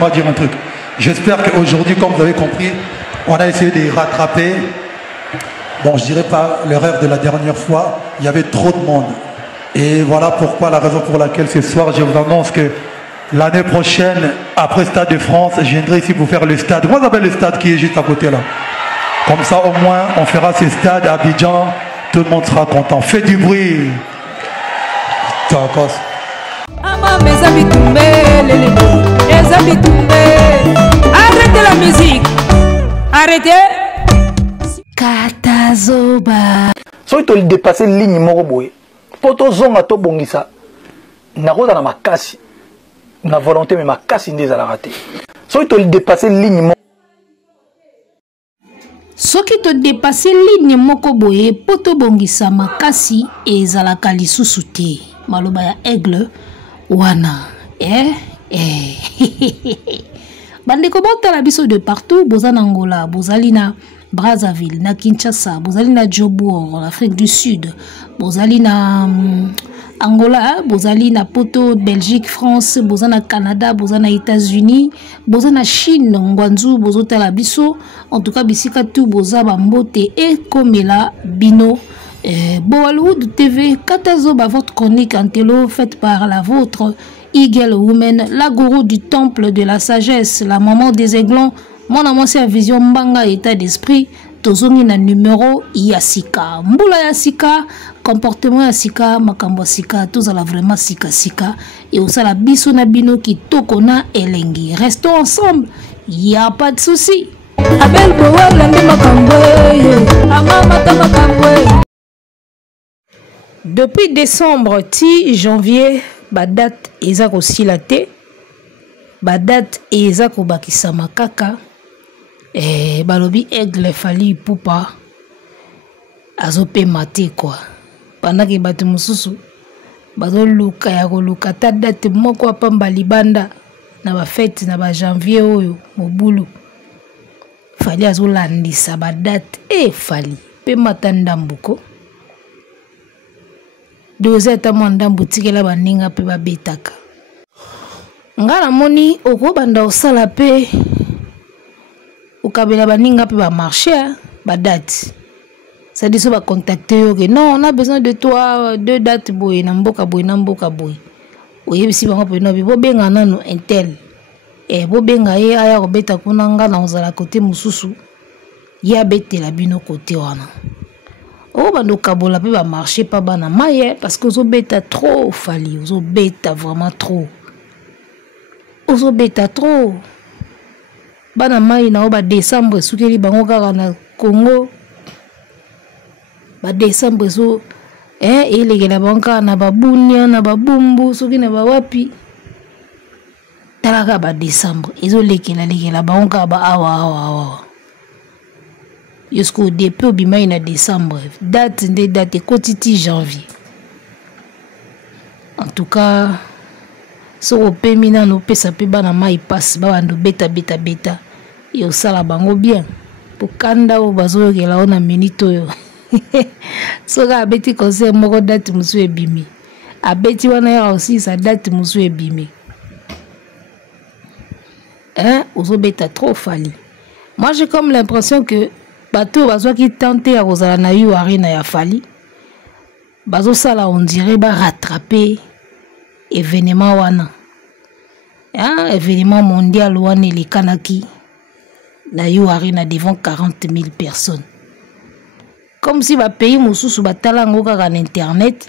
laissez-moi dire un truc. J'espère qu'aujourd'hui, comme vous avez compris, on a essayé de rattraper. Bon, je dirais pas l'erreur de la dernière fois. Il y avait trop de monde. Et voilà pourquoi, la raison pour laquelle ce soir, je vous annonce que l'année prochaine, après Stade de France, je viendrai ici pour faire le stade. Moi, j'appelle le stade qui est juste à côté là. Comme ça, au moins, on fera ce stade à Abidjan. Tout le monde sera content. Faites du bruit. Arrêtez la musique. Arrêtez. Katazoba. Si tu as dépassé la ligne Moroboé, pour te zonga to bongisa, na roda na makasi, na volonté mais makasi ndeza la raté. Si tu as dépassé la ligne Moroboé. Soki to dépasser ligne moko boye poto bongisa makasi ezalaka lisusu te maloba ya aigle wana bandeko botala biso de partout bozana Angola bozali na Brazzaville na Kinshasa bozali na Jobour l'Afrique du Sud bozali na Angola, bozali na poto Belgique, France, bozana Canada, bozana États-Unis, bozana Chine, Ngwanzu, bozotala biso, en tout cas bisika tout bozaba mbote et komela bino. Boalououd TV, Katazoba, votre chronique Antelo faite par la vôtre, Eagle Woman, la gourou du temple de la sagesse, la maman des aiglons, mon amour c'est vision mbanga état d'esprit. Tozongi na numéro Yasika. Mbula Yasika, comportement Yasika, makambo Sika, tozala vraiment Sika. Et aussi la biso na bino qui tokona elengi. Restons ensemble, y a pas de souci. Abel Boa lande makambo, amamata makambo. Depuis décembre ti janvier, ba date ezako silate, ba date ezako bakisa makaka. Balobi aigle fali pupa azope mate quoi pendant que batu mususu bazo luka ya koluka ta date moko apamba libanda na ba fête na ba janvier oyo mobulu fali azolandisa ba date fali pe mata ndambuko doze ta ndambu tikela baninga pe babetaka ngala moni okobanda osala pe ukabela baninga pe ba marcher ba date ça dit so ba contacter que non on a besoin de toi 2 dates boy na mboka boy oyebisi bango pe no bo benga nanu intel bo benga ye aya robeta kuna nga na ozala côté mususu ya betela bino côté wana bando kabola pe ba marcher pa bana maye parce que ozo beta trop fali ozo beta vraiment trop bana mai na ba décembre sukeli bango kaka na Congo ba décembre so elegela banka na babunia na babumbu soki na bawapi talaka ba décembre lekela banka ba awa jusqu'au début bimai na décembre date quotidien janvier en tout cas so pemina no pesa pe bana mai passe ba bando beta et au sala bango bien pour kanda o bazoyela ona minute yo so ga beti conseil moko date musu ebimi abeti wana ya aussi sa date musu ebimi ozo beta trop fali. Moi j'ai comme l'impression que bato bazo ki tenter à kozala na yu arena ya fali bazo sala on dirait ba rattraper événement wana événement mondial wana les kanaki na yu arena devant 40 000 personnes comme si ba pays mususu batala ngo kaka na internet.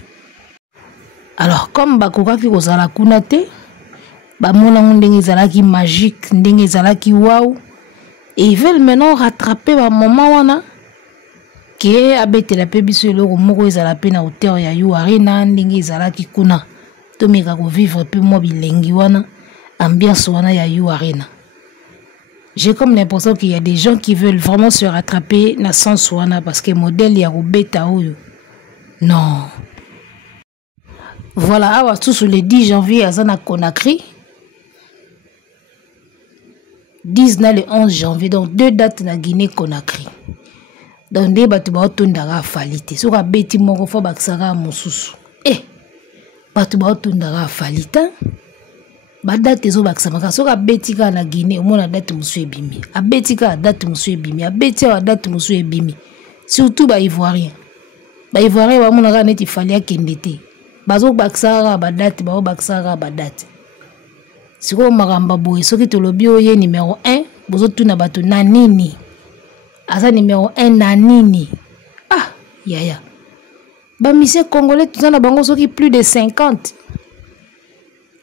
Alors comme bakoka ki kozala kuna te ba mona ndenge ezalaki magique ndenge ezalaki wow et ils veulent maintenant rattraper ba moment wana ke abetela pe biso eloko moko ezala pe na hauteur ya yu arena ndenge ezalaki kuna to meka ko vivre pe mo bilengi wana ambiance wana ya yu arena. J'ai comme l'impression qu'il y a des gens qui veulent vraiment se rattraper na sens wana parce que modèle ya robeta oyo non. Voilà, awa tout sur le 10 janvier à Zana Conakry. 10 na le 11 janvier, donc 2 dates na Guinée Conakry. Donc des batu ba otundara falite. So ka beti moko fo baksaka mususu. Batu ba otundara falita. ba date zo baksamaka soka betika na Guinée omona date musu ebimi abetika date musu ebimi abetia date musu ebimi surtout ba ivoirien ba mona ka neti fali akendete bazo baksara ba date ba baksara ba date siko magamba boye soki tolobi oye numéro 1 bozo tuna bato na nini asa numéro 1 na nini yaya ba misé congolais tout ça na bango soki plus de 50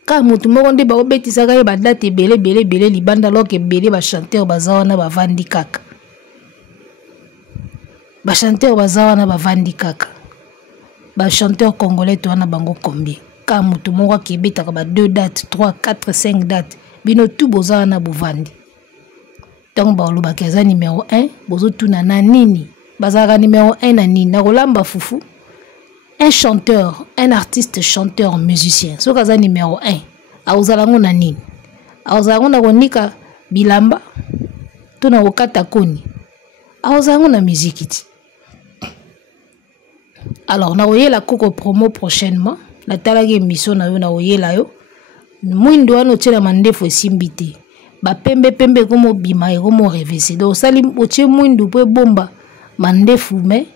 ka mutu moko nde ba obetisaka ye ba date belé libanda alors que belé ba chanteur bazawana ba vandi kaka ba chanteur bazawana ba vandi kaka ba chanteur congolais to na bango combien ka mutu moko akebetaka ba 2 dates 3 4 5 dates bino tout bozawana bovandi donc ba olobaki aza numéro 1 bozo tuna na nini bazaka numéro 1 na nini na kolamba fufu un chanteur, un artiste, chanteur, musicien. Ce qui est numéro 1. Aozalango na nini. Aozalango na konika bilamba. Tuna okata koni. Aozalango na musique. Alors, na oye la koko promo prochainement. La talage émission na yo na oye la yo. Mwindo ano tshela mandefo esimbite. Ba pembe komo bima e komo revese. Donc sali oche mwindo po bomba mandefo mais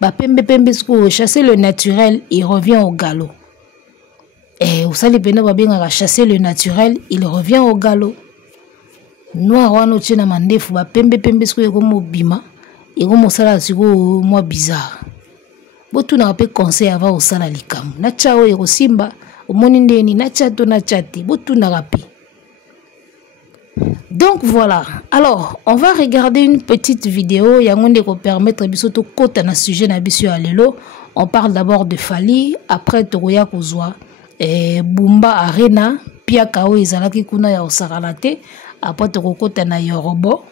ba pembe siko chasser le naturel, il revient au galop. Et vous savez bien ba chasser le naturel, il revient au galop. Noir wano tshena mandefo ba pembe siko komo bima e komo sala siko moi bizarre. Botu na pe conseil avant au sala likam. Na chao e simba omoni ndeni na chato na chati botu na rapi. Donc voilà, alors on va regarder une petite vidéo yangonde ko permettre biso to kota na sujet na biso ya lelo. On parle d'abord de Fali, après Togoya Kozwa Bumba Arena pia kao ezalaki kuna ya osakalate, après tokota na Yorobo.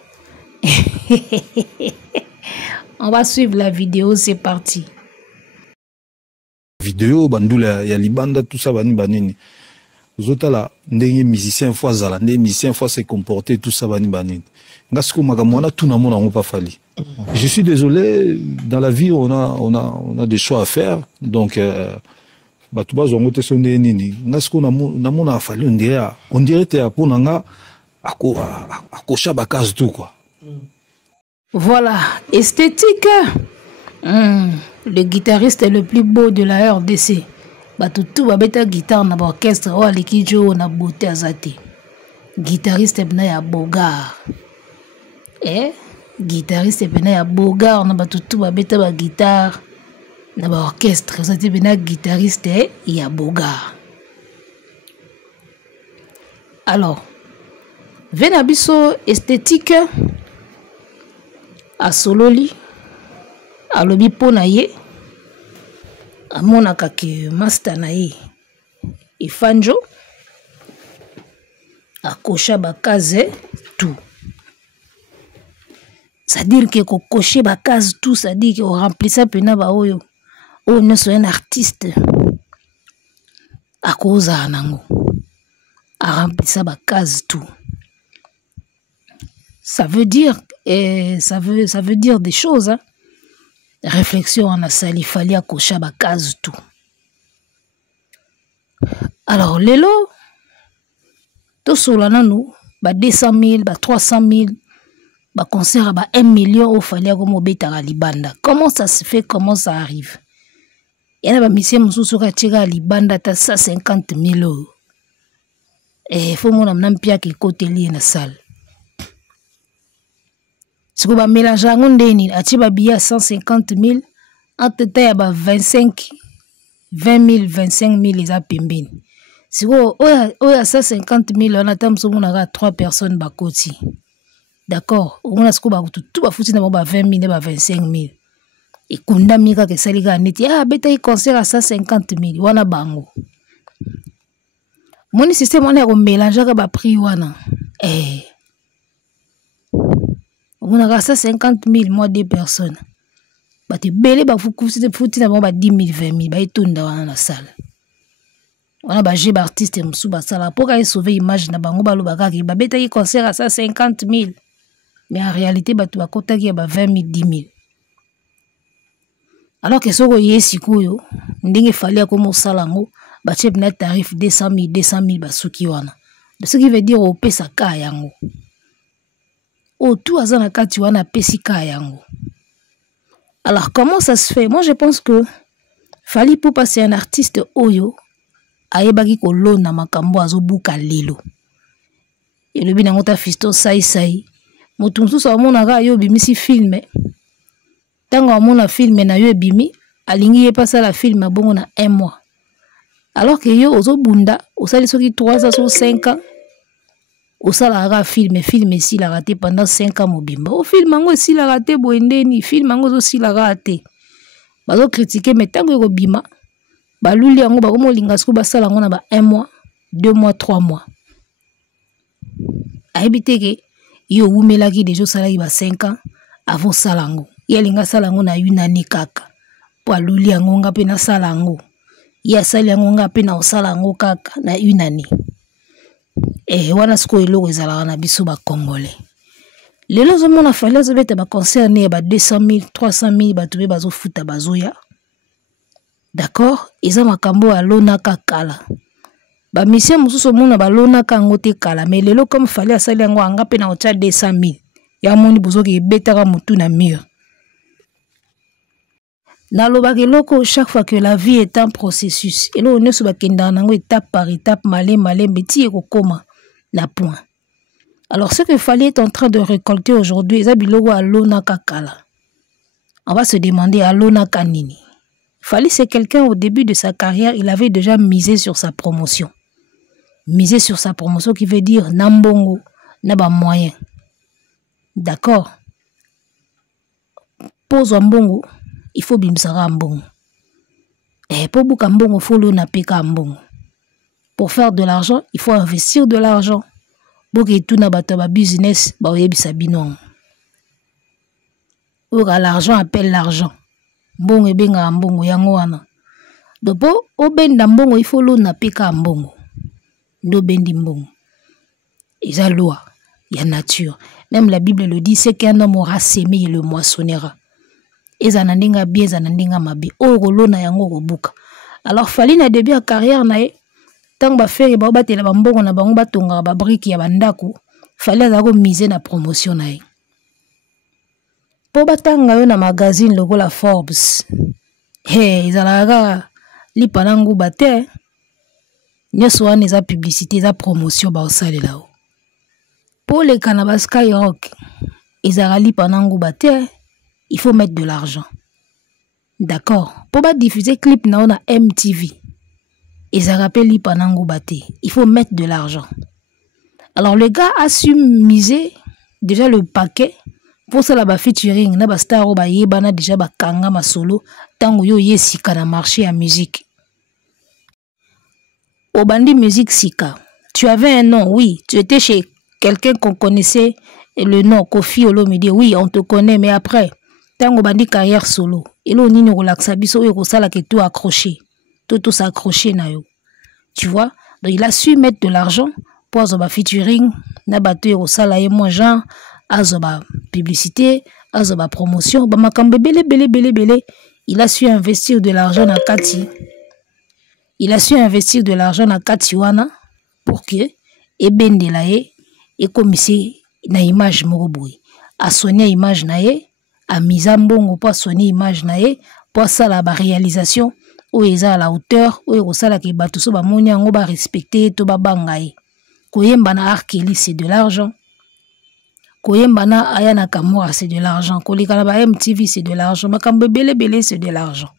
On va suivre la vidéo, c'est parti. Vidéo bandula ya libanda tout ça banini. Zotala ndenge musicien fois zala ndenge musicien fois se comporter tout ça banini. Ngasko makamwana tout na mona on pas Fali. Je suis désolé, dans la vie on a des choix à faire, donc batuba zongote sonde nini. Ngasko na mona Fali on dirait te apona nga akosha bakaz tout quoi. Voilà, esthétique. Le guitariste le plus beau de la RDC. Batutu babeta guitare na orchestre o alikijo na beauté azati. Guitariste bena ya bogar. Guitariste bena ya bogar na batutu babeta ba guitare na orchestre azati bena guitariste ya bogar. Alors, venabiso esthétique a sololi alobi pona ye amona kake master na ye ifanjo akosha bakaze tout. C'est-à-dire que ko cocher bakaze tout, c'est-à-dire que on remplissa pena ba oyo ne soit un artiste akoza nango a remplissa bakaze tout. Ça veut dire ça veut dire des choses hein. Réflexion en a sali fali akosha bakaze tout. Alors lelo to solana nous ba 200 000 ba 300 000 ba concert ba 1 million au fali comme obeta libanda. Comment ça se fait, comment ça arrive? Yana ba misie mususu ka tshika libanda ta 150 000 euros. Faut mon amna mpia ki koteli na salle. Si vous mélangez à ndeni ati ba biya 150 000 entre ta ba 25 20 000 25 000 les a pembeni. Si vous oya 150 000 on attend so mona 3 personnes ba koti. D'accord, on a ce ko ba tout ba futi na ba 20 000 ba 25 000. Et kunda mika ke salika neti beta i concert à 150 000 wana bango. Mon système on a ko mélanger ka ba prix wana. On a 150 000 moi 2 personnes. Bah tu belé bah fouti na ba 10 000 20 000 bah itonda wana na salle. On a ba jeb artiste msu ba sala pour ka sauver image na bango ba lobaka ki ba beta i concert à 150 000. Mais en réalité bah tu ba kota ki ba 20 000 10 000. Alors que soko yesi koyo ndenge fali akomo salango batie na tarif 200 000 basuki wana. De ce qui veut dire au pesa ka yango. O tout azana kati wana pesi ka yango. Alors comment ça se fait? Moi je pense que Fally Ipupa c'est un artiste oyo ayebaki kolona makambo azobuka lelo. Et le binango ta fisto sai. Motu mususu amonaka yo bimisi film. Tango amona film na yo ebimi, alingi ye pasa la film bongo na 1 mois. Alors que yo ozo bunda, osali soki 3 ans ou 5 ans, osalaka film si la raté pendant 5 ans mobimba. O film ango si la raté boendeni, film ango zo si la raté. Bazo critiquer mais tango ko bima, baluli ango ba komo linga siko basala ngo na ba 1 mois, 2 mois, 3 mois. Aibiteke yo wumelaki déjà salaki ba 5 ans avant salango. Yelinga salango na 1 année kaka. Po aluli ango nga pe na salango. Ya sali yango nga pe na osala yango kaka na 1 année. Wana siko eloko ezalaka na biso ba Congolais. Lelo zomona Fally azobeta ba concerné ba 200 000, 300 000 bato be bazofuta bazoya. D'accord? Eza makambo alona kakala. Ba mission mususu mona balona kango te kala, mais lelo comme Fally asali yango anga pe na ocha 200 000. Ya moni bozoki ebetaka mutu na mur. Nalobaki loko chaque fois que la vie est un processus. Et là, on est sur étape par étape, malé, petit et koma na point. Alors, ce que Fally est en train de récolter aujourd'hui, c'est bilogo alona kakala. On va se demander alona kanini. Fally, c'est quelqu'un au début de sa carrière, il avait déjà misé sur sa promotion. Misé sur sa promotion qui veut dire nambongo, naba moyen. D'accord? Pose un bongo. Il faut bimsara mbongo. Pour bouka mbongo, il faut l'ona peka mbongo. Pour faire de l'argent, il faut investir de l'argent. Boke tout na bato ba business, ba oyebisa binon. Oka l'argent appelle l'argent. Mbongo ebenga mbongo yango wana. Donc po obenda mbongo, il faut l'ona peka mbongo. Ndo bendi mbongo. Eza loi, il y a nature. Même la Bible le dit, c'est qu'un homme aura sémé et le moissonnera. Ezanandinga bien, ezanandinga mabe. Lona yango kobuka. Alors Fally na début à carrière na ye, tant ba faire ba batela ba mbongo na bango batonga ba brique ya bandako, Fally azako miser na promotion na ye. Po batanga yo na magazine lokola Forbes. Ezalaka lipanangu bate. Nyoso wana eza publicité, eza promotion ba osalela o. Po le kanaba Skyrock, ezalaka lipanangu bate. Il faut mettre de l'argent. D'accord. Pour diffuser clip na on a MTV. Et ça rappelle l'Ipanango Bate. Il faut mettre de l'argent. Alors le gars a su miser déjà le paquet pour ça la featuring na ba star ba yebana déjà ba kanga ma solo tango yo yesika na marché à musique. Au bandi musique sika. Tu avais un nom, oui, tu étais chez quelqu'un qu'on connaissait et le nom Kofi Olomide. Oui, on te connaît mais après tango bandi carrière solo. Et là, on y relaxa biso et ça là que tout accroché. Tout s'accroché na yo. Tu vois? Donc il a su mettre de l'argent pour azoba featuring, na bato et ça là et moi genre azoba publicité, azoba promotion, ba makambe belé. Il a su investir de l'argent na kati. Il a su investir de l'argent na kati wana pour que ebendela ye et comme ici na image moroboui. A soigner image na ye. A misambongo pour soigner image nae pour ça la réalisation où ils à la hauteur où ils ça la qui bato so ba monia ngo ba respecter to ba bangaye koyemba na Arkeli c'est de l'argent koyemba na Ayana Kamura c'est de l'argent kolikala ba MTV c'est de l'argent makambe belé c'est de l'argent.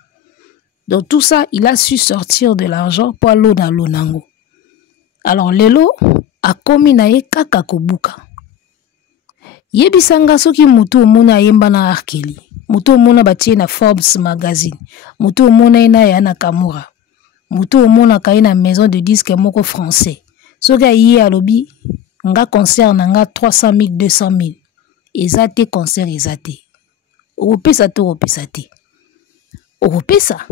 Donc tout ça il a su sortir de l'argent pour l'ona lonango. Alors lelo a komi na ye kaka kobuka. Yebisanga soki mutu omona yemba na Arkeli. Mutu omona batie na Forbes magazine. Mutu omona ina ya na Kamura. Mutu omona ka na maison de disque moko français. Soki ayi alobi nga concert na nga 300 000 200 000. Ezate concert ezate. Opesa to opesa te. Opesa.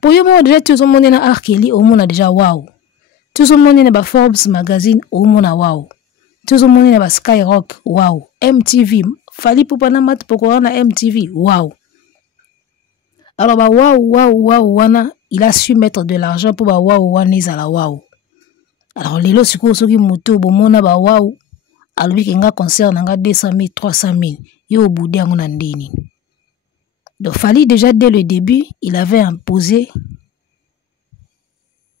Po yemo déjà tu omona na Arkeli omona déjà wow. Tu omona na ba Forbes magazine omona wow. Tout le monde na Skyrock, wow. MTV, Fally Ipupa na mat pokora na MTV, wow. Alors ba waouh wana, il a su mettre de l'argent pour ba waouh wana ezala waouh. Alors lelo siko soki moto bomona ba waouh alobi kenga concert nanga 200 000 300 000 yo boudé yango na ndeni. Donc Fally déjà dès le début, il avait imposé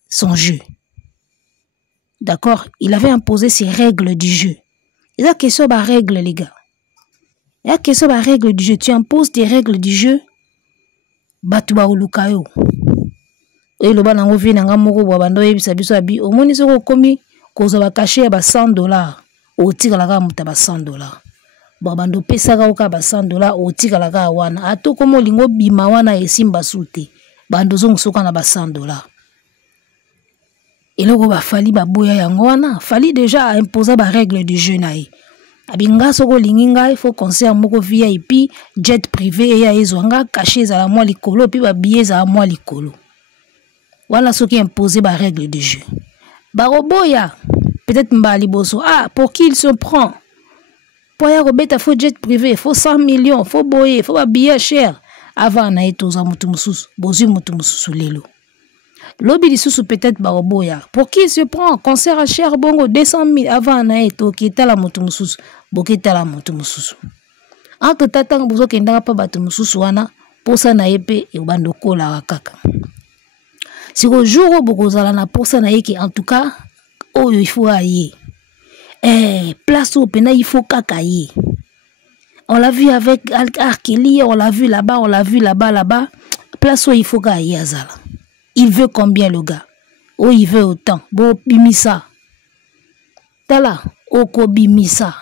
son jeu. D'accord? Il avait imposé ses règles du jeu. Il y a question de règles, les gars. Il y a question de règles du jeu. Tu imposes des règles du jeu. Batuba ulukayo. Et le ban nango vi nanga moko bwabando yebisa biso abi omoni soko komi koza ba caché ba $100 otika la ka muta ba $100. Bwabando pesa ka oka ba $100 otika la ka wana ato komo lingo bima wana esimba sute bando zongo soka na ba $100. Et là, il Fally baboya yangwana. Fally déjà a imposé la règle du jeu naï. Abinga soko linginga, il faut concert moko VIP, jet privé et ya ezwanga caché za la moi likolo puis ba billet za moi likolo. Voilà ce qui imposé la règle du jeu. Baroboya peut-être mbali boso. Ah, pour qui il se prend? Pour ya robeta faut jet privé, faut 100 millions, faut boyer, faut ba billet cher. Avant na etoza mutu mususu, bozu mutu mususu lelo. Lobby lisusu peut-être baroboya. Pour qui il se prend? Concert à cher bongo 200 000 avant na eto kita la mutu mususu. Bokita la mutu mususu. Entre tatang bozo kendanga pa batu mususu wana posa na epe e bandoko la kaka. Si au jour bokozala na posa na yeki en tout cas oyo il faut ailler. Place au pena il faut kaka ye. On l'a vu avec Arkeli, on l'a vu là-bas, on l'a vu là-bas. Place où il faut ailler azala. Il veut combien le gars? Oh, il veut autant. Bon, bimisa. Tala, oko bimisa.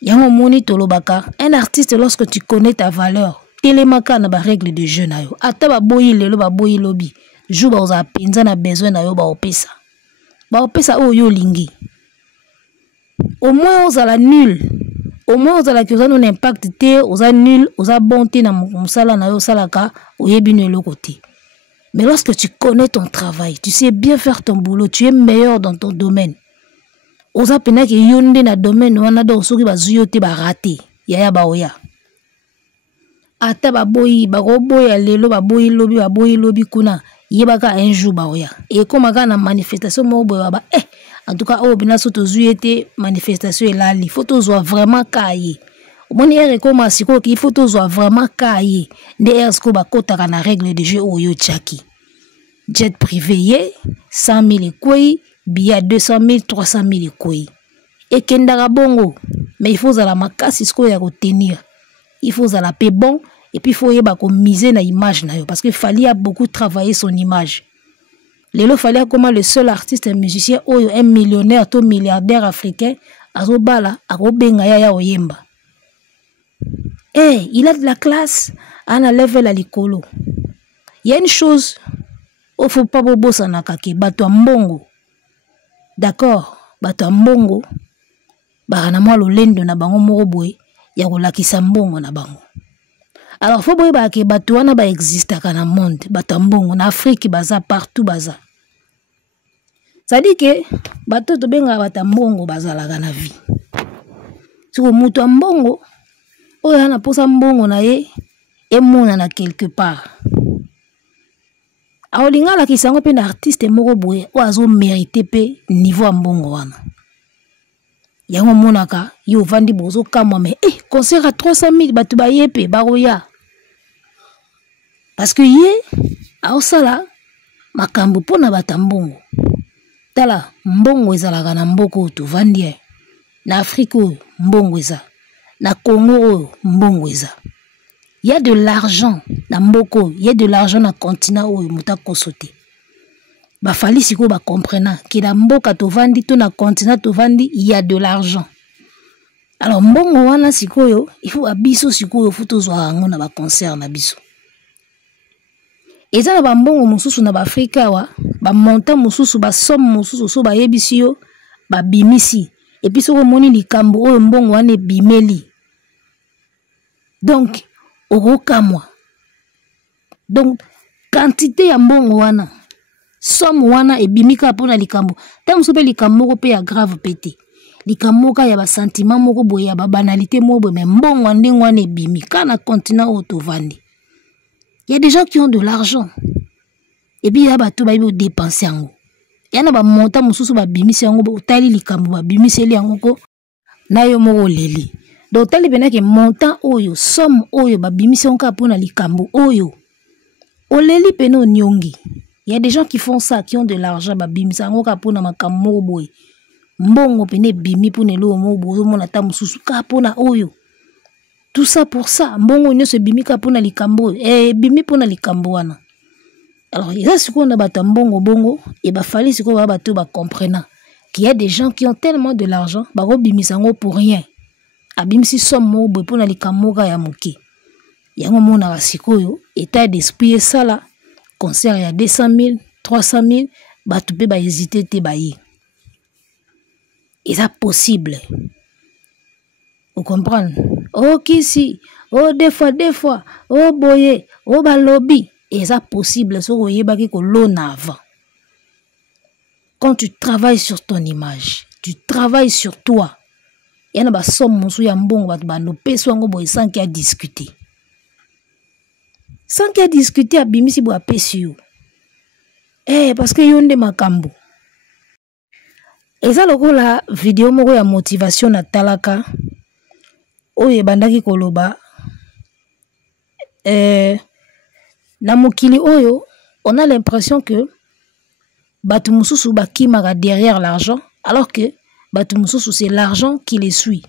Yango moni tolobaka. Un artiste, lorsque tu connais ta valeur, telemaka na ba règle de jeu na yo. Ata ba boyi lelo ba boyi lobi. Jou ba oza penza na besoin na yo ba opesa. Ba opesa o yo lingi. Au moins oza la nul. Au moins oza la ki oza non impact te, oza nul, oza bonté na msala na yo salaka, oyebi no le côté. Mais lorsque tu connais ton travail, tu sais bien faire ton boulot, tu es meilleur dans ton domaine. Oza pena ki yonde na domaine wana do soki bazuyo te ba raté. Yaya ba oya. Ata ba boyi, ba roboya lelo ba boyi lobi kuna. Yebaka un jour ba oya. Et comme na manifestation mo boya ba en tout cas, au bina soto zuyete manifestation et là, il faut toujours vraiment cailler. Au moins, il faut toujours vraiment cailler. D'ailleurs, ce qu'on va coter na règle de jeu au yo chaki. Jet privé, 100 000 koi, billet 200 000, 300 000 koi. Et kendara bongo, mais il faut la makasi ce qu'on y a retenir. Il faut la paix bon et puis il faut y miser na image na yo parce que Fally a beaucoup travaillé son image. Lelo Fally comme le seul artiste et musicien ou un millionnaire tout milliardaire africain azobala akobenga ya oyemba. Il a de la classe, ana level à likolo. Il y a une chose il faut pas bobosa na kake bato mbongo. D'accord, bato mbongo bana mwa lolendo na bango moko boye ya kolakisa mbongo na bango. Alors faut boye ba ke bato wana ba existe ka na monde, bato mbongo na Afrique baza partout baza. Ça dit que bato to benga bato mbongo bazala ka na vie. Siko mutu mbongo oyo ana posa mbongo na ye emona na quelque part. Aolinga la kisango pe na artiste moko boye o azo mériter pe niveau mbongo wana. Yango monaka yo vandi bozo kama me concert à 300 000 batu ba yepe baroya. Parce que ye aosala makambo pona batambongo. Tala mbongo ezalaka na mboko to vandi na Afrique mbongo eza na Congo mbongo eza. Il y a de l'argent na mboko, il y a de l'argent na continent où muta kosote. Ba Fally siko ba comprena que na mboka to vandi to na continent to vandi il y a de l'argent. Alors mbongo wana sikoyo il faut abiso sikoyo futo zwa ngo na ba concert na biso. Eza na ba mbongo mususu na ba Afrika wa ba monta mususu ba somme mususu so ba yebisi yo ba bimisi et puis soko moni likambo oyo mbongo wana bimeli. Donc okokamwa. Donc quantité ya mbongo wana somme wana ebimika pona likambo. Tango sope likambo moko pe ya grave pété. Likambo ka ya ba sentiment moko boye ya ba banalité moko mais mbongo ndenge wana ebimika na continent oyo tovandi. Il y a des gens qui ont de l'argent. Et puis il y a bateau ba yo dépenser yango. Il y a na ba monta mususu ba bimisi yango ba tali likambo ba bimisi eli yango ko na yo moko leli. Donc tali bena ke montant oyo somme oyo ba bimisi yango pona likambo oyo. O leli peno nyongi. Il y a des gens qui font ça, qui ont de l'argent ba bimisi yango pona makambo boy. Mbongo pene bimi pona lo mo bozo mona ta mususu ka pona oyo. Tout ça pour ça. Mbongo nyo se bimi ka pona likambo. Bimi pona likambo wana. Alors, il y a ce qu'on a battu bongo bongo, et bah fallait ce qu'on va battre bah comprenant qu'il y a des gens qui ont tellement de l'argent, bah bimisango pour rien. Abimisi somme bo pour na likamoga ya moki. Yango mona wasikoyo, état d'esprit ça là, concert il y a 200 000, 300 000, bah tu peux bah hésiter te bailler. Et ça possible. Vous comprenez? Oh si, oh des fois, oh boye, oh bah lobby. Et ça possible, quand tu travailles sur ton image, tu travailles sur toi. Il y a des sommes qui sans qu'il y a discuté. Sans qu'il y a discuté, à Bimisi bo apesio. Parce que yonde makambo. Et ça la vidéo moko ya motivation na talaka. Oye bandaki koloba. Na mokili oyo, on a l'impression que Batu Mususu bakimaka derrière l'argent, alors que Batu Mususu c'est l'argent qui les suit.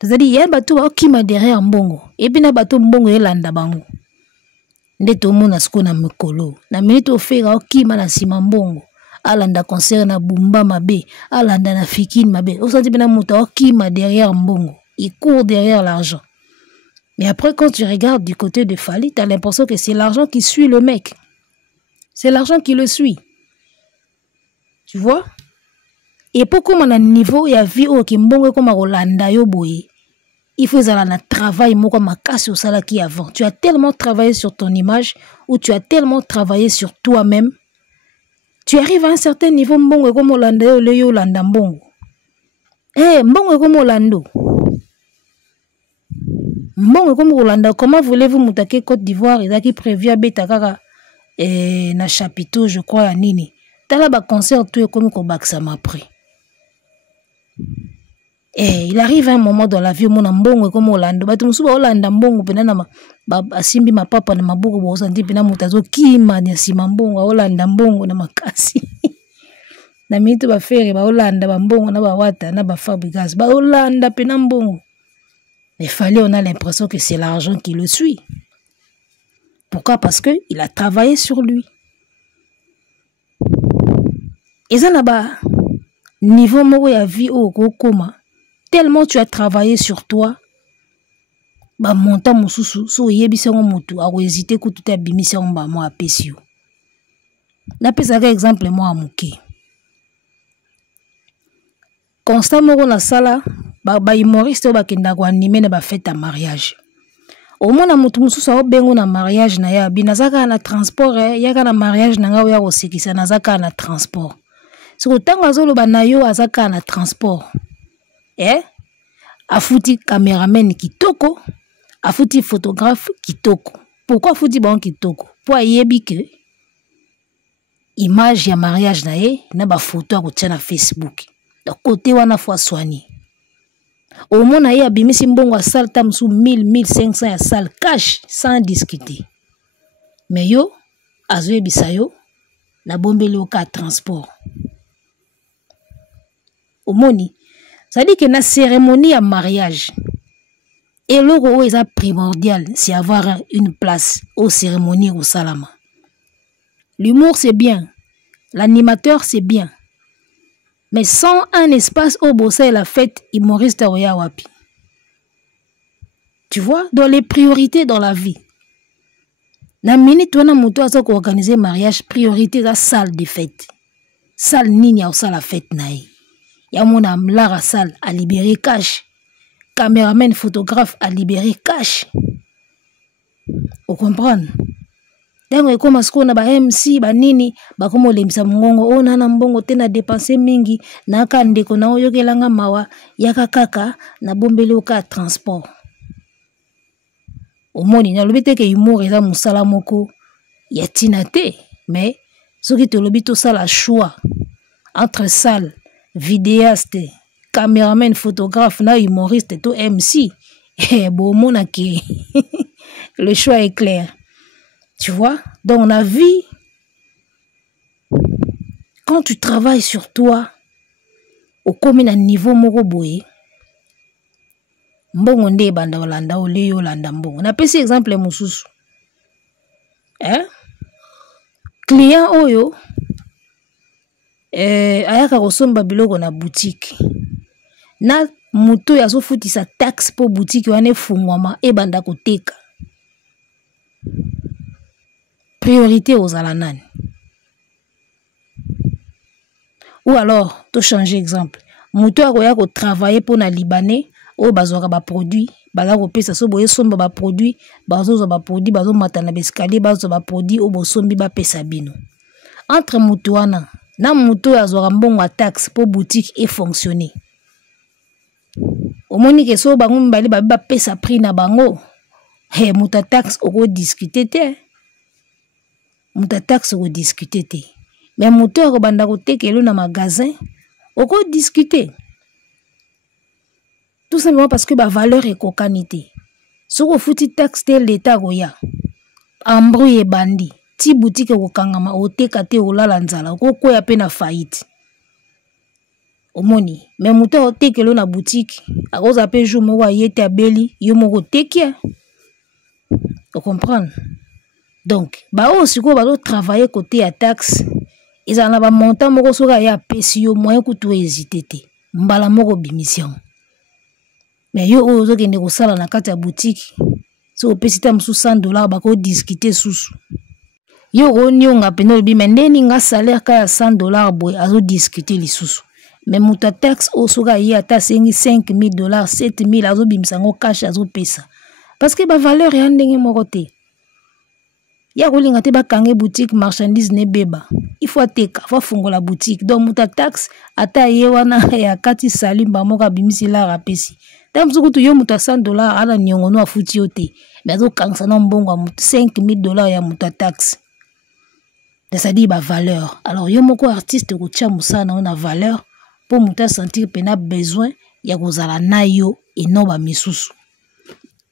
C'est-à-dire, il y a Batu bakima derrière mbongo, et puis na Batu mbongo elanda bango. Ndeto mona sko na mekolo, na minute ofera okima na sima mbongo, alanda concert na bumba mabe, alanda na fikine mabe, osati bina muta okima derrière mbongo, il court derrière l'argent. Mais après, quand tu regardes du côté de Fally, tu as l'impression que c'est l'argent qui suit le mec. C'est l'argent qui le suit. Tu vois? Et pourquoi on a un niveau, il y a vie au Kimbongo comme à Rolanda Yoboye. Il faut un travail, moi comme à casse au salaire qui avant. Tu as tellement travaillé sur ton image, ou tu as tellement travaillé sur toi-même. Tu arrives à un certain niveau, Mbongo comme Rolanda Yolanda Mbongo. Mbongo comme Rolando. Mbongo comme Rolanda, comment voulez-vous moutaker Côte d'Ivoire et qui prévu à Betakaka na chapiteau, je crois, à Nini. T'as là concert tout comme qu'on baksam après. Il arrive un moment dans la vie où mon Mbongo comme Rolando, bah tu me souviens Rolanda Mbongo penana ma simbi ma papa na mabuko bo senti pena mutazo kima ni sima Mbongo Rolanda Mbongo na makasi. Na mitu ba faire ba Rolanda ba Mbongo na ba wata na ba fabrikas ba Rolanda pena Mbongo. Mais Fally, on a l'impression que c'est l'argent qui le suit. Pourquoi? Parce qu'il a travaillé sur lui. Et ça là-bas, niveau moko ya vie au koma, tellement tu as travaillé sur toi, ba monta mususu, so yebisa motu, a hésité que tout a bimisa ba mo apesio. Na pesa ka exemple moi amuke. Constant moko na sala, ba humoriste ba kenda ko animer na ba fête à mariage. Au moins na mutu mususu a bengo na mariage na ya binazaka na transport yaka na mariage na nga ya kosekisa nazaka na transport. So tango azolo ba na yo azaka na transport. Afuti cameraman kitoko, afuti photographe kitoko. Pourquoi afuti bon kitoko? Pour yebi que image ya mariage na ye na ba photo ko tia na Facebook. Donc côté wana fois soigné. Au moins na ye abimisi mbongo a salle tam sous 1000 1500 ya salle cash sans discuter. Mais yo azoye bisayo na bombeli au cas transport. Au moni, ça dit que na cérémonie à mariage et l'euro est primordial, c'est avoir une place aux cérémonies au salama. L'humour c'est bien, l'animateur c'est bien. Mais sans un espace au bossa et la fête, humoriste oya wapi. Tu vois, dans les priorités dans la vie. Na minute on a moto à organiser mariage, priorité la salle de fête. Salle nini ou salle la fête naï. Ya mon amlara salle à libérer cash. Caméraman photographe à libérer cash. Vous comprenez? Dengo comme ce qu'on a ba MC ba nini ba komo lemisa mungongo ona na mbongo tena dépenser mingi na kandeko na oyokelanga mawa yaka kaka na bombeli oka transport. omoni na lobi te ke humour eza musala moko ya tina te, mais soki to lobi to sala choix entre salle, vidéaste, caméraman, photographe na humoriste to MC, bon mona ke le choix est clair. Tu vois? Donc on a vu quand tu travailles sur toi au comme à niveau moko boye mbongo nde banda olanda oleyo olanda mbongo. Na pesi exemple mususu. Client oyo ayaka kosomba biloko na boutique. Na muto ya sofutisa taxe po boutique wana efungwama ebanda koteka. Priorité aux alanani. Ou alors, to changer exemple. Muto akoya ko travailler pour na Libanais, o bazwaka ba produit, baza ko pesa so boye somba ba produit, bazo ba produit, bazo matana bescalier, bazo ba produit o bo sombi ba pesa bino. Entre muto wana na muto azwaka mbongo taxe pour boutique et fonctionner. Omoni ke so bango mbali ba pesa prix na bango. Muta taxe oko discuter te. Muta taxe oko discuter te. Mais muto ko banda ko tekelo na magasin oko discuter. Tout simplement parce que ba valeur est cocanité. So ko futi taxe te l'état goya. Embrouille bandi. Ti boutique ko kangama o teka te olala nzala ko koya pe na faillite. Omoni, mais muto o tekelo na boutique, a koza pe jour mo wa yete abeli, yo moko tekia. Vous comprenez? Donc, ba o siko ba do travailler côté à taxe, ils en a montant moko soka ya pesi yo moyen ku to hésiter te. Mbala moko bimission. Mais yo ozo kende ko sala na kati ya boutique, so pesi ta msu $100 ba ko discuter susu. Yo ro nyonga penol bi mendeni nga salaire ka ya $100 boy azo discuter lisusu. Mais muta taxe o soka ya ata $5,000, $7,000 azo bimsango cash azo pesa. Parce que ba valeur ya ndenge moko te. Ya kolinga te ba kange boutique marchandise ne beba. Il faut teka, faut fungola boutique. Donc muta taxe ata ye wana ya kati salimba moka bimisi la rapesi. Tam sukutu yo muta $100 ala nyongo no afuti yote. Mais azo kangsa na mbongo $5,000 ya muta taxe. C'est-à-dire ba valeur. Alors yo moko artiste ko tia musana na valeur pour muta sentir pena besoin ya kozala na yo et non ba misusu.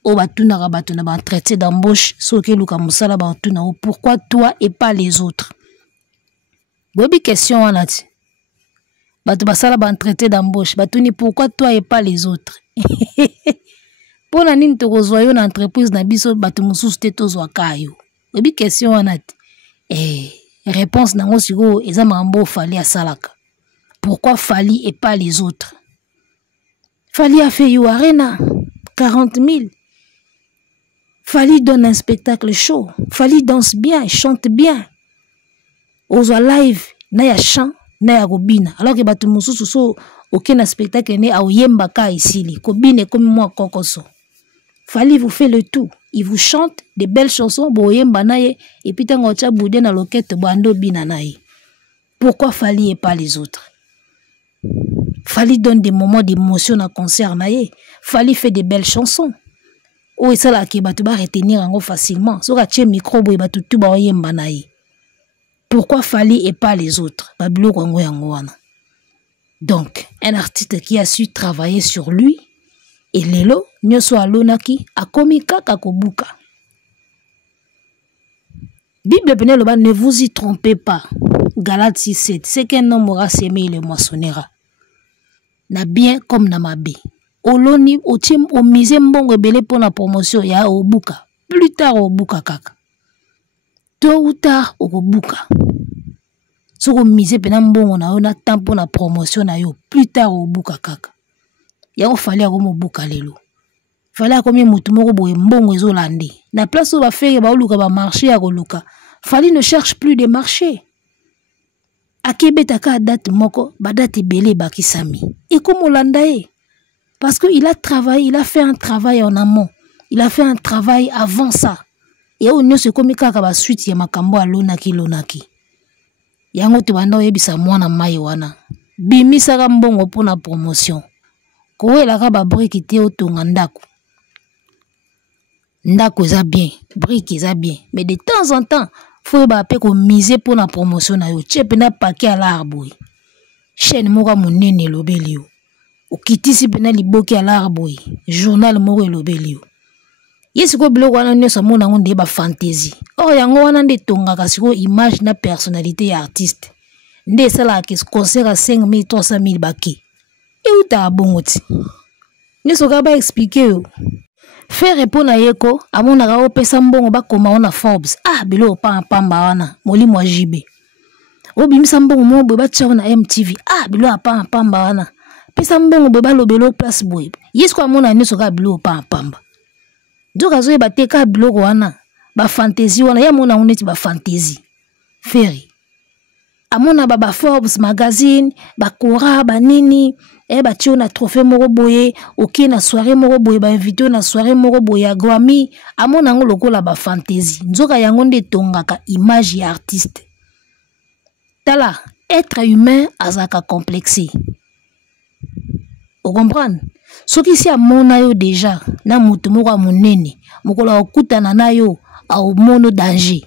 O batuna rabatuna ba traité d'embauche soki luka musala ba tuna o pourquoi toi et pas les autres. Bobi question anati. Batu basala ba traité d'embauche batuni pourquoi toi et pas les autres. Pour na nini to kozwa na entreprise na biso batu mususu te tozwa kayo. Bobi question anati. Réponse nango siko eza mambo fali asalaka. Pourquoi Fali et pas les autres? Fali a fait Arena 40 000. Fali donne un spectacle chaud. Fali danse bien, chante bien. Ozo live, na ya chant, na ya robina. Alors que batu mususu so aucun spectacle ne a oyemba ka isili. Kobine comme moi kokoso. Fali vous fait le tout. Il vous chante des belles chansons, boyemba naye, et puis tango cha boudé na loquette bando bina naye. Pourquoi Fali et pas les autres? Fali donne des moments d'émotion à concert naye. Fali fait des belles chansons. Oh, et ça là qui batu ba retenir en facilement. So ka tche micro boy batu tu ba oyemba naye. Pourquoi Fali et pas les autres? Bablo kongo yango wana. Donc, un artiste qui a su travailler sur lui et lelo nyoso alonaki akomi kaka kobuka. Bible Peneloba, ne vous y trompez pas. Galates 6:7. C'est qu'un homme aura s'aimé, il le moissonnera. Na bien comme na mabe. Oloni otim o mise mbongo belé pour la promotion ya obuka. Plus tard obuka kaka. Tôt ou tard obuka. So ko mise pena mbongo na yo na temps pour la promotion na yo. Plus tard obuka kaka. Ya o fallait ko mobuka lelo. Fallait ko mi mutu moko boye mbongo ezolande. Na place o ba faire ba oluka ba marché ya koluka. Fallait ne cherche plus de marché. Akebetaka date moko ba date belé bakisami. Et comme Hollande, parce qu'il a travaillé, il a fait un travail en amont. Il a fait un travail avant ça. Et on ne se comme kaka ba suite ya makambo alonaki lonaki. Yango te banda yebisa mwana mai wana. Bimisa ka mbongo pona promotion. Ko elaka ba briki te otonga ndako. ndako eza bien, brique eza bien, mais de temps en temps faut ba pe ko miser pour la promotion na yo, tche pena paquet à l'arbre. Chaîne moko monene lobeli yo. Okitisi pena liboki à l'arbre. Journal moko lobeli yo. Yesi ko biloko wana nyonso mona ngonde ba fantaisie. Or yango wana nde tongaka siko image na personnalité ya artiste. Nde sala ke concert à 5 000 300 000 baki. Et uta abongoti. Nyonso ka ba expliquer yo. Faire répondre à yeko amona ka opesa mbongo ba koma ona Forbes. Ah bilo pa pamba wana moli mwa jibe. Obimisa mbongo mo boy ba tchawo na MTV. Ah bilo pa pamba wana. Pesa mbongo boy ba lobelo place boy. Yesko amona nyonso ka bilo pa pamba. Doka zoe ba teka biloko wana ba fantaisie wana ya mona uneti ba fantaisie feri amona ba Forbes magazine ba Cora ba nini ba tio na trophée moko boye oké na soirée moko boye ba invité na soirée moko boye ya Grammy amona ngo lokola ba fantaisie nzoka yango nde tongaka image ya artiste tala être humain azaka complexé vous comprenez. Soki si amona yo déjà na mutu moko monene mokola okutana na yo au mono danger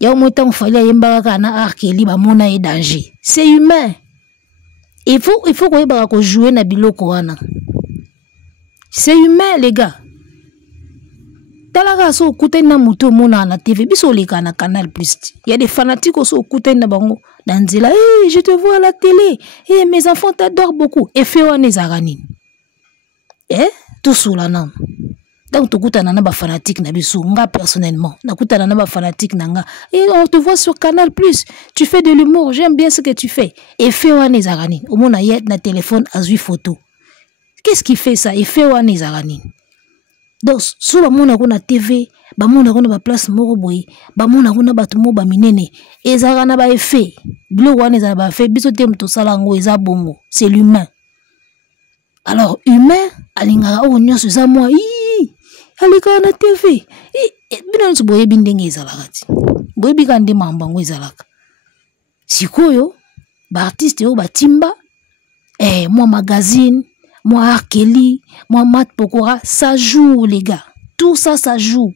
ya mota mfali yembaka kana arkeli ba mona e danger c'est humain il faut ko yeba ko jouer na biloko wana c'est humain les gars talaka so okutana na mutu mona na TV biso leka na Canal Plus il y a des fanatiques so okutana na bango dans nzela je te vois à la télé mes enfants t'adorent beaucoup et fait wana ezarani tout sous la nom. Donc tu écoutes na ba fanatique na biso nga personnellement na kutana na ba fanatique nanga et on te voit sur Canal Plus tu fais de l'humour j'aime bien ce que tu fais et fait wana ezarani au mona yet na téléphone azui photo qu'est-ce qui fait ça et fait wana ezarani donc so ba mona ko na TV ba mona ko na ba place moko boy ba mona ko na batu mo ba minene ezarana ba effet bilo wana ezara ba fait biso te mto sala ngo eza bongo c'est l'humain. Alors humain alingaka o nyonso za moi alika na TV bino nso boye bindenge ezalaka ti boye bikande mambango ezalaka sikoyo ba artiste yo batimba moi magazine moi Arkeli moi Mat Pokora ça joue les gars tout ça ça joue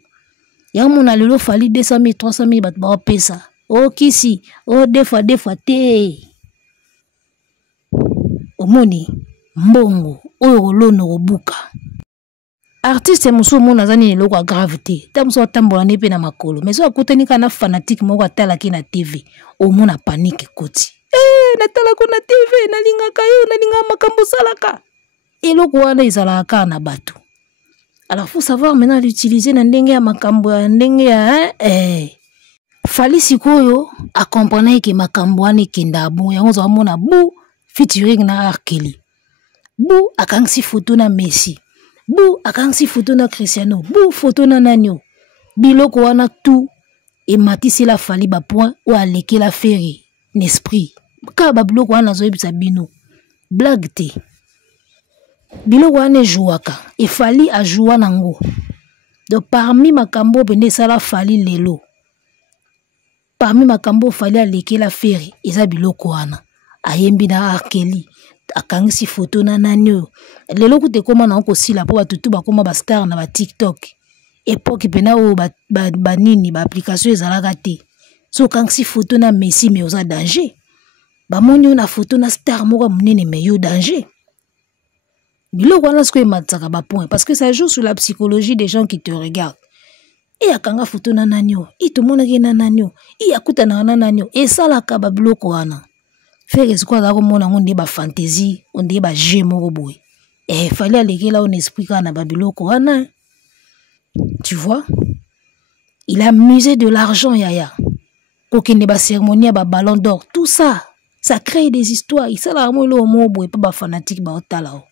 ya mona lelo fali 200 000 300 000 bat ba pesa kisi des fois te omoni mbongo oyo lono obuka artiste muso mona zani loko gravité tamso tambola nepe na makolo mais so akutani kana fanatique moko atala ki na TV o mona panique koti natala ko na TV nalinga kayo nalinga makambo salaka eloko wana ezalaka na bato alors faut savoir maintenant l'utiliser na ndenge ya makambo ya ndenge ya fali sikoyo a comprendre que makambo wana kenda bon yango zo mona bu featuring na Arkeli bu akangsi photo na Messi bu akangsi photo na Cristiano bu photo na Nanyo biloko wana tout et matisi la fali ba point ou aleki la ferry n'esprit ka ba biloko wana zo ebisa bino blague te biloko wana jouaka et fali a joua nango donc parmi makambo bende sala fali lelo parmi makambo fali aleki la ferry eza biloko wana ayembi na Arkeli akangisi photo na Nanyo lelo kute koma na ko sila po batutu bakoma ba star na ba TikTok époque pena o ba nini ba application ezalaka te so kangisi photo na Messi mais oza danger ba moni na photo na star moko munene mais yo danger biloko wana sko ematsaka ba point parce que ça joue sur la psychologie des gens qui te regardent et akanga photo na Nanyo tout le monde ki na Nanyo akuta na Nanyo et salaka ba biloko wana faire ce qu'on a comme on dit ba fantaisie on dit ba jeu moko boy fallait aller là on explique na babiloko wana tu vois il a misé de l'argent yaya kokende ba cérémonie ba ballon d'or tout ça ça crée des histoires il sala mo lo mo boy pas ba fanatique ba otala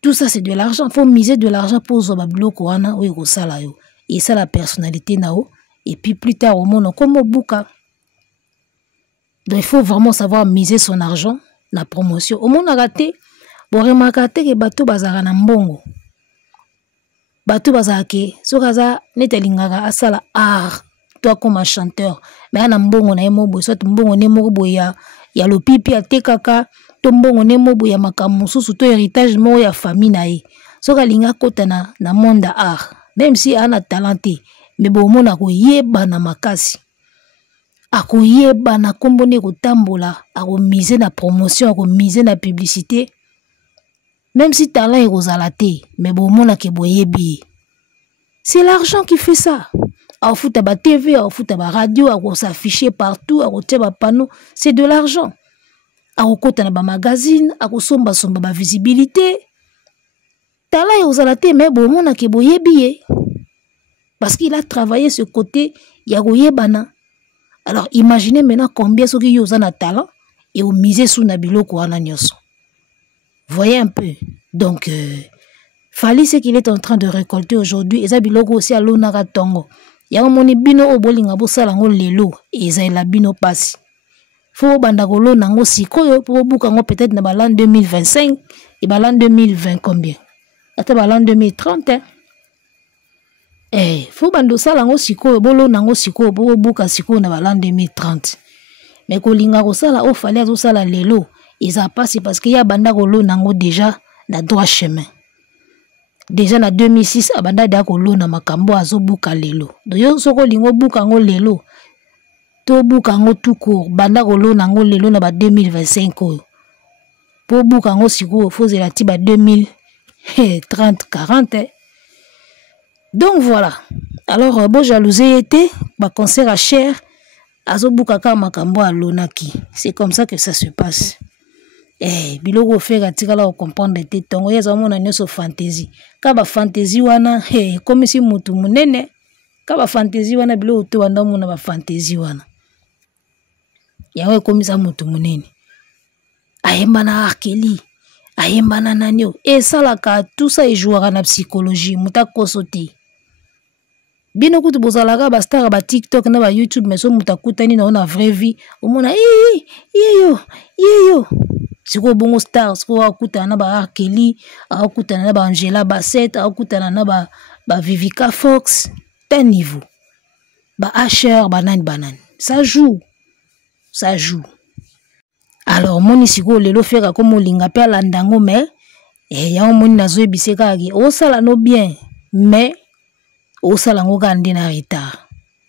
tout ça c'est de l'argent faut miser de l'argent pour zo babiloko wana o ko sala yo et ça la personnalité nao et puis plus tard au monde comme buka. Donc il faut vraiment savoir miser son argent, la promotion. Au monde a raté, bon remarquer que bateau bazara na mbongo. Bateau bazara ke, so kaza netelingaka asala art, toi comme un chanteur, mais ana mbongo na emo boy, soit mbongo nemo boya, ya lo pipi a tekaka, to mbongo nemo makambo susu to héritage mo ya famille na ye. So kalinga kota na monde art. même si ana talenté mais bomona ko yeba na makasi akoyeba na kombone kotambola akomise na promotion akomise na publicité même si talent est rosalate mais bomona ke boyebi c'est l'argent qui fait ça a fouta ba TV a fouta ba radio a s'afficher partout a kotia ba panneau c'est de l'argent a kokota na ba magazine a kosomba ba visibilité talent est rosalate mais bomona ke boyebi parce qu'il a travaillé ce côté ya koyebana. Alors imaginez maintenant combien ceux qui ont un talent et ont misé sur Nabiloko Ananyoso. Voyez un peu. Donc, Fali ce qu'il est en train de récolter aujourd'hui. Et Zabiloko aussi à l'Onara Tongo. Il y a un monibino au bolinga bosalango lelo. Et Zaila bino passi. Faut bandagolo nango sikoyo pour boukango peut-être na balan 2025 et balan 2020 combien? Ata balan 2030 hein. Faut bando salango sikoyo bolo nango sikoyo bo buka sikoyo na balan 2030. Mais kolinga ko sala o fallait zo sala lelo, ils a passé parce qu'il y a banda kolo nango déjà na droit chemin. Déjà na 2006 abanda da kolo na makambo azo buka lelo. Do yo soko lingo buka ngo lelo. To buka ngo tout court banda kolo nango lelo na ba 2025 oyo. Po buka ngo sikoyo faut la tiba 2030 40. Donc voilà. Alors, bon, jalousie était, ma concert à cher, azobukaka makambo à lonaki. C'est comme ça que ça se passe. Biloko fait atikala comprendre te tongo yeza mona nyoso fantaisie. Kaba fantaisie wana, comme si mutu munene, kaba fantaisie wana biloko to wanda mona ba fantaisie wana. Yawe comme ça mutu munene. Ayemba na akeli, ayemba na nanyo. Et ça là tout ça est jouera na psychologie, muta kosote. Bino kutu bozalaka ba star ba TikTok na ba YouTube mais so mutakutani na ona vraie vie omona yeyo siko bongo star siko akutana na ba Arkeli akutana na ba Angela Bassett akutana na ba Vivica Fox tel niveau ba Asher banane ça joue alors moni siko lelo fera comme linga pe landango mais ya moni nazo ebiseka ki o sala no bien mais o salango kande na retard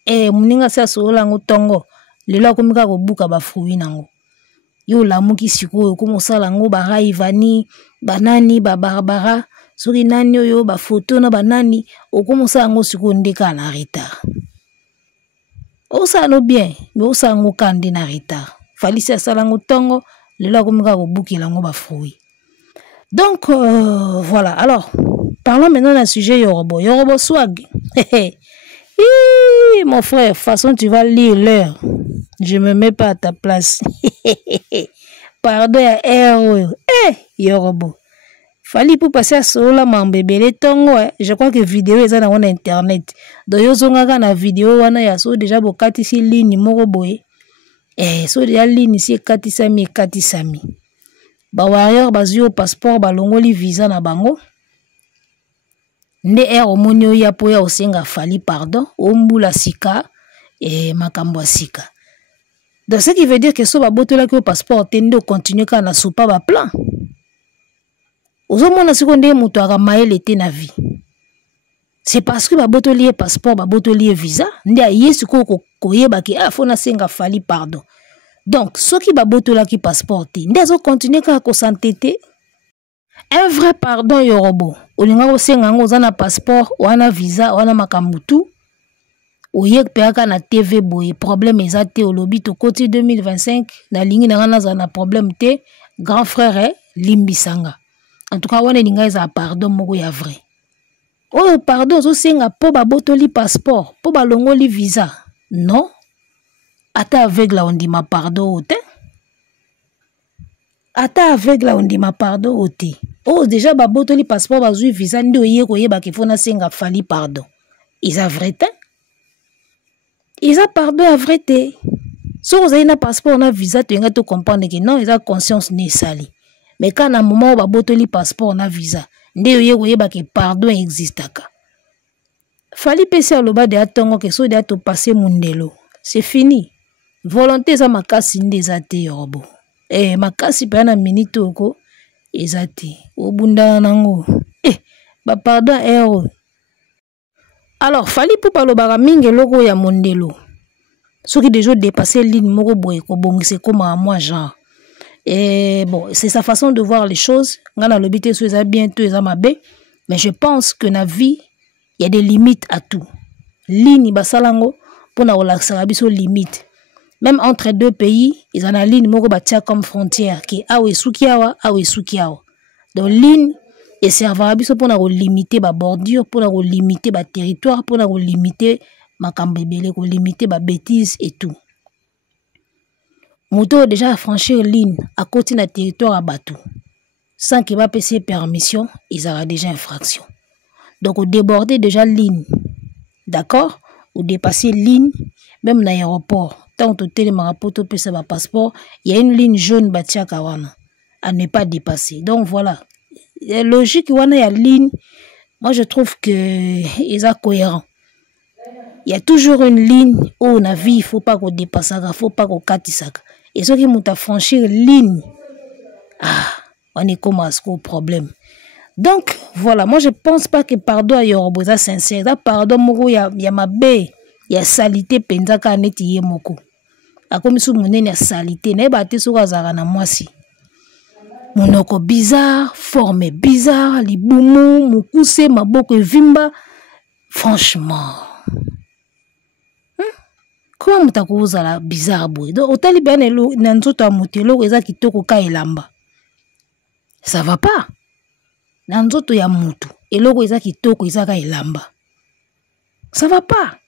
muninga sa solango tongo lelo akomika ko buka ba fruit nango yo lamuki sikoyo ko salango ba Raivani banani ba Barbara soki nani yo ba photo na banani okomosa ngo sikoyo ndeka na retard o sano bien mais o salango kande na retard fali sa salango tongo lelo akomika ko bukila ngo ba fruit donc voilà. Alors parlons maintenant d'un sujet Yorobo swag. Mon frère, façon tu vas lire l'heure. Je me mets pas à ta place. Pardon à héros. Yorobo. Fallait pour passer à cela mon bébé les tongo. Je crois que vidéo est dans internet. Donc yo zonga na vidéo wana ya so déjà bokati si ligne moko boye. So déjà ligne si kati sami. Ba warrior bazio passeport ba longoli visa na bango. Nde omonio ya po ya osenga fali pardon ombula sika makambo sika. Donc ce qui veut dire que so ba botola ke passeport tende continuer kana soupa ba plan. Ozomona sekonde muto aka maele te na vie. C'est parce que ba botoli passeport ba botoli visa nde yesu ko koyeba ki afona senga fali pardon. Donc ceux qui ba botola ki passeport te nde zo continuer ka ko s'entêter. Un vrai pardon Yorobo. Olinga osenga ngo za na passeport, wana visa, wana makamutu. Oyek peaka na TV boye problème ezate olobi to koti 2025 na lingi na ngana za na problème te grand frère limbisanga. En tout cas wana linga eza pardon moko ya vrai. Oh pardon zo senga po ba botoli passeport, po ba longoli visa. Non. Ata avec la on dit ma pardon ote. Ata avec la on dit ma pardon ote. Oh déjà ba botoli passeport ba zui visa ndi oye ko yeba ke fona senga fali pardon. Ils a vrai te. Ils a pardon à vrai te. So vous avez un passeport na visa tu nga to comprendre que non ils a conscience ne sali. Mais quand à un moment ba botoli passeport na visa ndi oye ko yeba ke pardon existaka. Fali pesa lo ba de atongo ke so de to passer mundelo. C'est fini. Volonté za makasi ndeza te Yorobo. Makasi pe na minute oko ezati obunda nango ba pardon héros Alors, fali pour palobara mingi logo ya mondelo. Ceux qui déjà dépassé ligne moko boy ko bongise comme à moi genre. Et bon, c'est sa façon de voir les choses. Ngana lobité sur ça bientôt ça mabé, mais je pense que na vie, il y a des limites à tout. Ligne basalango pour na relaxer biso limite. Même entre deux pays, ils en ont ligne moko batia comme frontière qui awe sukiawa. Donc ligne et servera biso pour na limiter ba bordure, pour na limiter ba territoire, pour na limiter makambebele, ko limiter ba bêtises et tout. Moto déjà franchir ligne à côté de territoire à bateau. Sans qu'il va passer permission, ils auront déjà infraction. Donc, au déborder déjà ligne. D'accord? Ou dépasser ligne, même dans l'aéroport. Tant que tu as un passeport, il y a une ligne jaune batia kawana à ne pas dépasser. Donc, voilà. La logique, il y a une ligne. Moi, je trouve que ils sont cohérents. Il y a toujours une ligne où on a vu, il ne faut pas qu'on dépasse, il ne faut pas qu'on casse. Et ceux qui m'ont franchi ligne, on est comme à ce problème. Donc, voilà, moi je ne pense pas que pardon à Yorobo, ça sincère. Ça pardon, il y a ma baie, il y a salité, penzaka neti moko. A comme si mon y a salité, n'est pas te sur azarana moi si. Monoko bizarre, forme bizarre, li boumou, moukousse, maboko vimba. Franchement. Comment mutakuza la bizarre boy? Donc otali bien nanzoto amutelo eza kitoko ka elamba. Ça va pas. Nanzoto ya mutu eloko eza kitoko eza ka elamba. Ça va pas.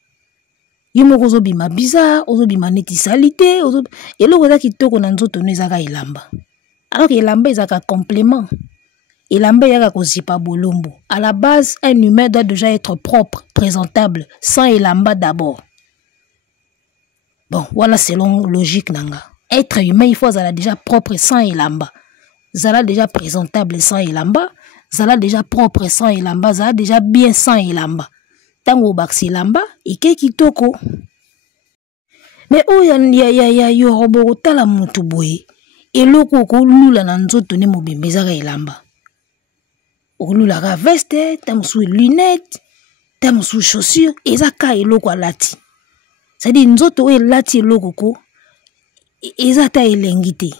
Yimo kozo bima bizarre, ozo bima neti salité, ozo eloko eza kitoko nanzoto no eza ka elamba. Alors que elamba eza ka complément. Elamba eza ka kozipa bolombo. À la base, un humain doit déjà être propre, présentable, sans elamba d'abord. Bon, voilà selon logique nanga. Être humain, il faut zala déjà propre sans elamba. Zala déjà présentable sans elamba. Zala déjà propre sans elamba. Zala déjà bien sans elamba. Tango baxi elamba, ike kitoko. Mais oh ya yorobo tala mutu boye. Eloko ko lula na nzoto ne mobimbe zaka elamba. Olula ka veste, tamusu lunettes, tamusu chaussures, ezaka eloko alati. C'est-à-dire, nous autres, lati lokoko, ezata elengite.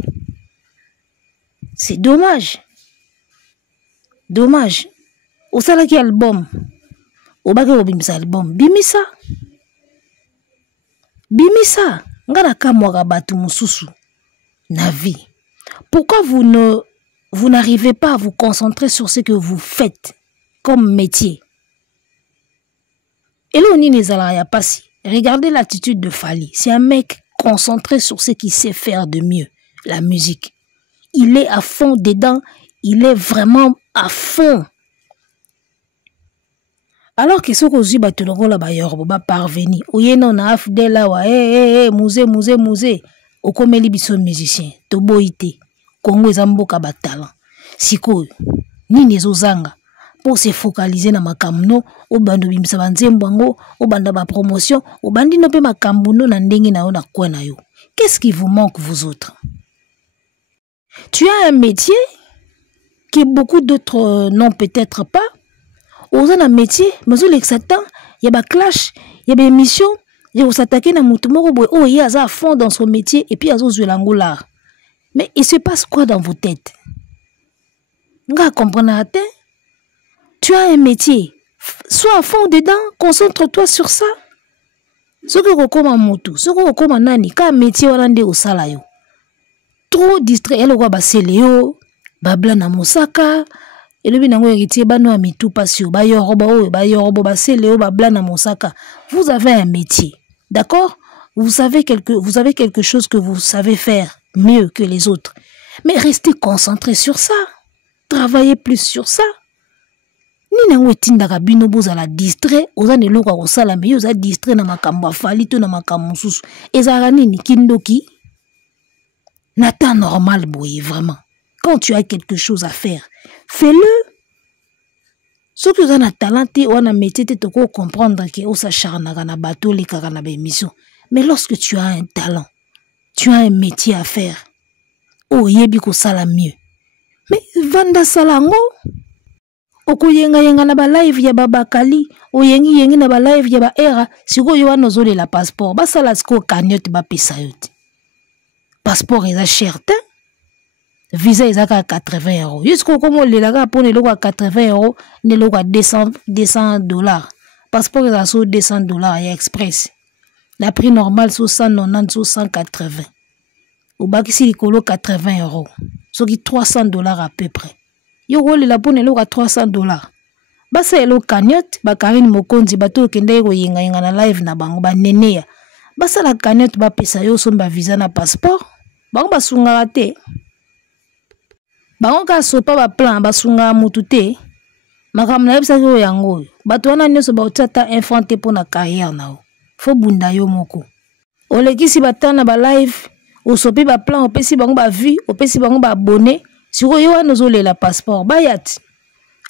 C'est dommage. Dommage. Au salaki album, au baki obimisa album, bimisa. Bimisa. Ngana kamwaka batu mususu. Na vie. Pourquoi vous n'arrivez pas à vous concentrer sur ce que vous faites comme métier? Et là, on y n'est à pas si. Regardez l'attitude de Fally. C'est un mec concentré sur ce qu'il sait faire de mieux, la musique. Il est à fond dedans, il est vraiment à fond. Alors que ce que vous avez dit, parvenir. Oye non na afdela wa musée. Okomeli biso musicien. Toboite. Congo ezamboka ba talent. Siko nini ezozanga. Pour se focaliser na makamno au bando bimisa banzembango au banda ba promotion au bandi no pe makambuno na ndenge na yo na kwa na yo. Qu'est-ce qui vous manque vous autres? Tu as un métier que beaucoup d'autres n'ont peut-être pas. Aux un métier mais au l'exatant il y a ba clash, il y a des missions, il y a s'attaquer na mutu moko boy oh il y a à fond dans son métier et puis azo langola. Mais il se passe quoi dans vos têtes? Nga comprendre ate? Tu as un métier, sois à fond dedans, concentre-toi sur ça. Ce que vous comme moto, ce que vous comme nani, quand métier orande au salayo. Trop distrait, elle va baseleo, babla na mosaka, et le binango héritier bano a mis tout passio, bayorobo baseleo, babla na mosaka. Vous avez un métier, d'accord? Vous avez quelque chose que vous savez faire mieux que les autres. Mais restez concentré sur ça. Travaillez plus sur ça. Ni nango etindaka bino bozala distrait oza neloko akosala me oza distrait na makambo afali to na makambo mosusu ezala nini kindoki na temps normal boye vraiment quand tu as quelque chose à faire fais-le soki oza na talent te wana métier te toko comprendre ke osacharnaka na bato lekaka na bémission mais lorsque tu as un talent tu as un métier à faire oyebi kosala mieux mais vanda salango okuyenga yenga na ba live ya babakali oyengi yengi na ba live ya ba era sikoyo wana ozolela passeport basala siko cagnotte bapesa yo te passeport eza cher te visa eza ka 80 euros jusqu'au comme olela ka pona eloko ya 80 euros ne eloko ya $200 passeport eza so $200 ya express la prix normal so 190 so 180 obakisi likolo 80 euros soki $300 à peu près yo kolela pona eloko ya $300 basa elo cagnotte bakarine mokonzi bato okende koyenga yenga na live na bango baneneya basala cagnotte bapesa yo somba visa na passeport bango basungaka te bango ka sopa ba plan basunga mutu te makambo na yebisaki oyo yango oyo bato wana nyonso baotiata infante mpo na carrière na yo fo bunda yo moko olekisi batana ba live osopi ba plan opesi bango ba vue opesi bango ba abonné sikoyo wana ozolela passeport bayati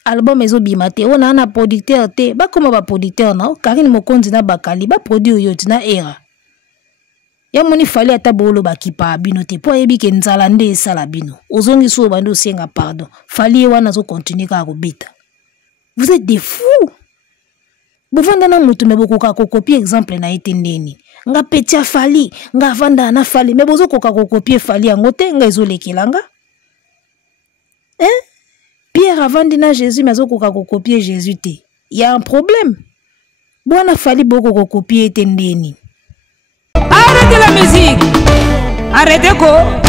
album ezobima te ona na producteur te bakoma ba producteur na Karine Mokonzi na bakali ba produit yo tina era ya moni fali ata bolo bakipa bino te po yebi ke nzala nde esala bino ozongi so bando senga pardon fali wana zo continuer ka kobita vous êtes des fous bovanda na mutu mebokoka kokopier exemple na ete ndeni nga petia fali nga vanda na fali mebozo koka kokopier fali yango te nga ezolekelanga Pierre avandi na Jésus mais okoka kokopier Jésus te y a un problème bona fali boko kokopier ete ndeni. Arrêtez la musique. Arrêtez quoi?